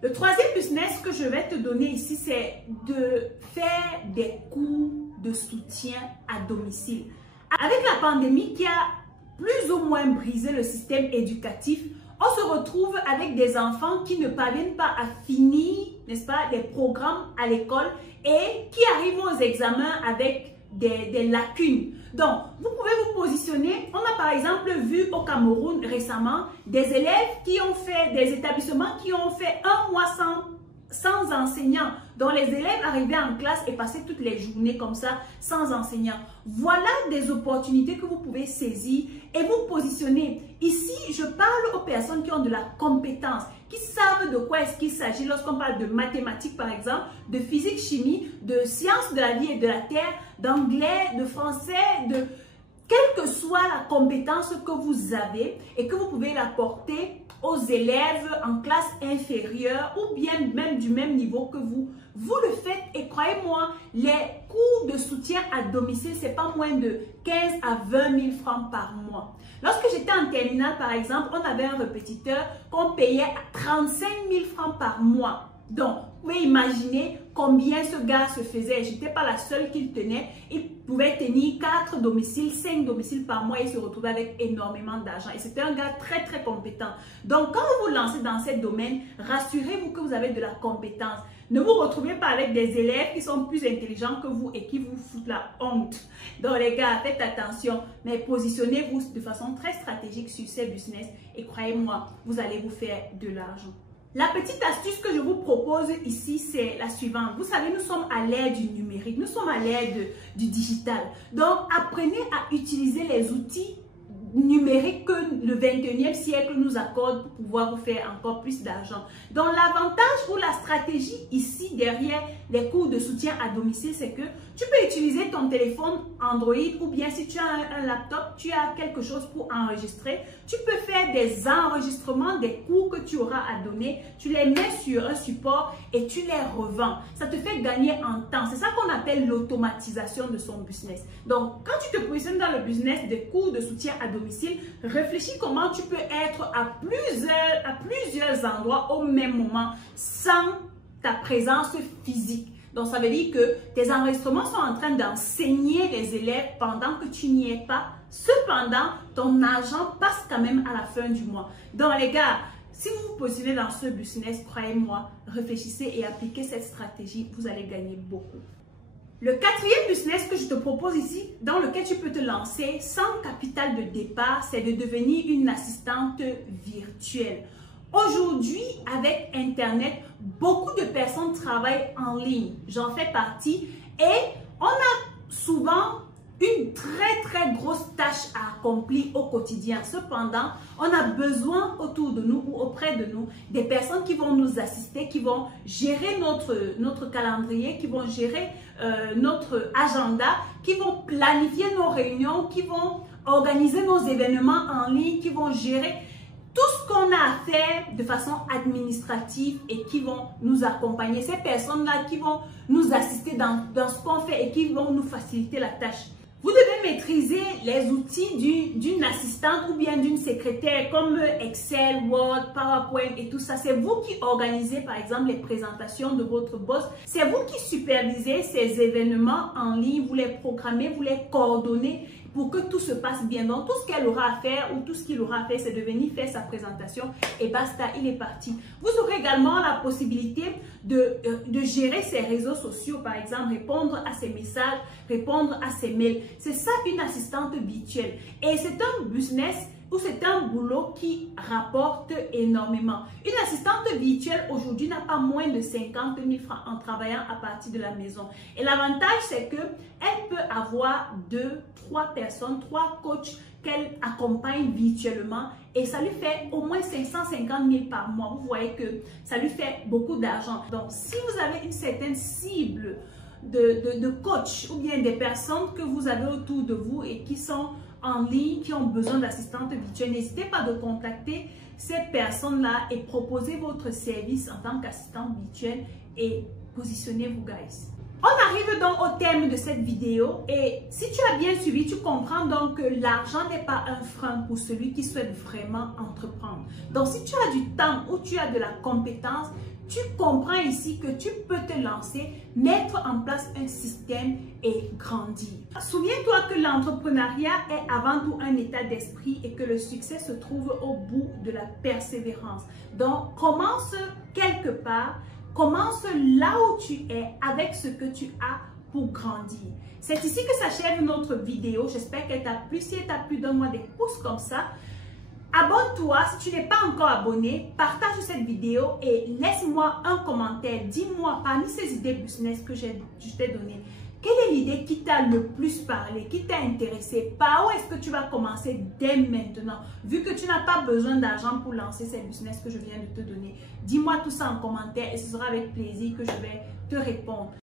Le troisième business que je vais te donner ici, c'est de faire des cours de soutien à domicile. Avec la pandémie qui a plus ou moins brisé le système éducatif, on se retrouve avec des enfants qui ne parviennent pas à finir, n'est-ce pas, des programmes à l'école et qui arrivent aux examens avec des lacunes. Donc, vous pouvez vous positionner. On a par exemple vu au Cameroun récemment des élèves qui ont fait, des établissements qui ont fait un mois sans enseignants, dont les élèves arrivaient en classe et passaient toutes les journées comme ça, sans enseignants. Voilà des opportunités que vous pouvez saisir et vous positionner. Ici, je parle aux personnes qui ont de la compétence, qui savent de quoi est-ce qu'il s'agit lorsqu'on parle de mathématiques par exemple, de physique, chimie, de sciences de la vie et de la terre, d'anglais, de français, de quelle que soit la compétence que vous avez et que vous pouvez l'apporter aux élèves en classe inférieure ou bien même du même niveau que vous. Vous le faites et croyez-moi, les cours de soutien à domicile, c'est pas moins de 15 à 20 000 francs par mois. Lorsque j'étais en terminale, par exemple, on avait un répétiteur qu'on payait à 35 000 francs par mois. Donc, vous pouvez imaginer combien ce gars se faisait. Je n'étais pas la seule qu'il tenait. Il pouvait tenir 4 domiciles, 5 domiciles par mois et se retrouver avec énormément d'argent. Et c'était un gars très, très compétent. Donc, quand vous vous lancez dans ce domaine, rassurez-vous que vous avez de la compétence. Ne vous retrouvez pas avec des élèves qui sont plus intelligents que vous et qui vous foutent la honte. Donc, les gars, faites attention, mais positionnez-vous de façon très stratégique sur ces business et croyez-moi, vous allez vous faire de l'argent. La petite astuce que je vous propose ici, c'est la suivante. Vous savez, nous sommes à l'ère du numérique, nous sommes à l'ère du digital. Donc, apprenez à utiliser les outils numériques que le 21e siècle nous accorde pour pouvoir vous faire encore plus d'argent. Donc, l'avantage ou la stratégie ici derrière les cours de soutien à domicile, c'est que tu peux utiliser ton téléphone Android ou bien si tu as un laptop, tu as quelque chose pour enregistrer. Tu peux faire des enregistrements des cours que tu auras à donner. Tu les mets sur un support et tu les revends. Ça te fait gagner en temps. C'est ça qu'on appelle l'automatisation de son business. Donc, quand tu te positionnes dans le business des cours de soutien à domicile, réfléchis comment tu peux être à plusieurs endroits au même moment sans ta présence physique. Donc, ça veut dire que tes enregistrements sont en train d'enseigner les élèves pendant que tu n'y es pas. Cependant, ton argent passe quand même à la fin du mois. Donc, les gars, si vous vous positionnez dans ce business, croyez-moi, réfléchissez et appliquez cette stratégie, vous allez gagner beaucoup. Le quatrième business que je te propose ici, dans lequel tu peux te lancer sans capital de départ, c'est de devenir une assistante virtuelle. Aujourd'hui, avec Internet, beaucoup de personnes travaillent en ligne. J'en fais partie et on a souvent une très grosse tâche à accomplir au quotidien. Cependant, on a besoin autour de nous ou auprès de nous des personnes qui vont nous assister, qui vont gérer notre calendrier, qui vont gérer notre agenda, qui vont planifier nos réunions, qui vont organiser nos événements en ligne, qui vont gérer tout ce qu'on a à faire de façon administrative et qui vont nous accompagner. Ces personnes-là qui vont nous assister dans ce qu'on fait et qui vont nous faciliter la tâche. Vous devez maîtriser les outils d'une assistante ou bien d'une secrétaire comme Excel, Word, PowerPoint et tout ça. C'est vous qui organisez par exemple les présentations de votre boss. C'est vous qui supervisez ces événements en ligne. Vous les programmez, vous les coordonnez pour que tout se passe bien. Donc, tout ce qu'elle aura à faire ou tout ce qu'il aura à faire, c'est de venir faire sa présentation et basta, il est parti. Vous aurez également la possibilité de gérer ses réseaux sociaux, par exemple, répondre à ses messages, répondre à ses mails. C'est ça une assistante virtuelle. Et c'est un business ou c'est un boulot qui rapporte énormément. Une assistante virtuelle aujourd'hui n'a pas moins de 50 000 francs en travaillant à partir de la maison. Et l'avantage, c'est qu'elle peut avoir 2, 3 personnes, 3 coachs qu'elle accompagne virtuellement et ça lui fait au moins 550 000 par mois. Vous voyez que ça lui fait beaucoup d'argent. Donc, si vous avez une certaine cible de coach ou bien des personnes que vous avez autour de vous et qui sont en ligne, qui ont besoin d'assistantes virtuelles, n'hésitez pas de contacter ces personnes-là et proposer votre service en tant qu'assistante virtuelle et positionnez-vous, guys. On arrive donc au terme de cette vidéo et si tu as bien suivi, tu comprends donc que l'argent n'est pas un frein pour celui qui souhaite vraiment entreprendre. Donc si tu as du temps ou tu as de la compétence, tu comprends ici que tu peux te lancer, mettre en place un système et grandir. Souviens-toi que l'entrepreneuriat est avant tout un état d'esprit et que le succès se trouve au bout de la persévérance. Donc commence quelque part. Commence là où tu es avec ce que tu as pour grandir. C'est ici que s'achève notre vidéo. J'espère qu'elle t'a plu. Si elle t'a plu, donne-moi des pouces comme ça. Abonne-toi si tu n'es pas encore abonné. Partage cette vidéo et laisse-moi un commentaire. Dis-moi parmi ces idées business que je t'ai données, quelle est l'idée qui t'a le plus parlé, qui t'a intéressé? Par où est-ce que tu vas commencer dès maintenant? Vu que tu n'as pas besoin d'argent pour lancer ces business que je viens de te donner. Dis-moi tout ça en commentaire et ce sera avec plaisir que je vais te répondre.